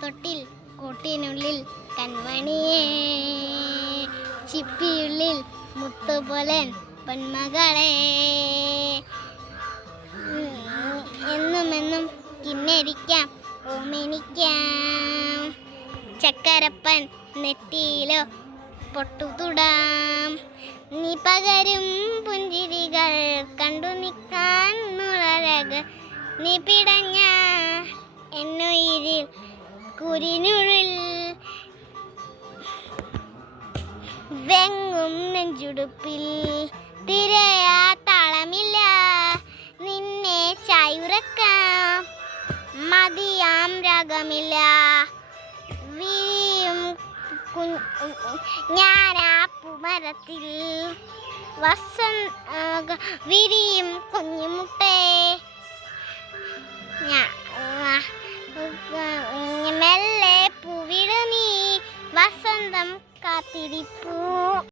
തൊട്ടിൽ കൂട്ടിനുള്ളിൽ കൺമണിയേ, ചിപ്പിയുള്ളിൽ മുത്തുപോലൻ പൊന്മകളെ, എന്നുമെന്നും കിന്നരിക്കാം ഓമെനിക്കാം, ചക്കരപ്പൻ നെറ്റിയിലോ പൊട്ടുതുടാം, നീ പകരും പുഞ്ചിരികൾ കണ്ടു നിൽക്കാൻ നുഴരക, നീ പിടഞ്ഞ എന്നുയിരിൽ കുരിനുള്ളിൽ വെങ്ങും നെഞ്ചുടുപ്പിൽ തിരയാ താളമില്ല, നിന്നെ ചായുറക്കാം മതിയാം രാഗമില്ല, വിരിയും ഞാനാ പൂമരത്തിൽ വിരിയും കുഞ്ഞുമുട്ടേ, മെല്ലെ പൂവിട നീ വസന്തം കാത്തിരിപ്പൂ.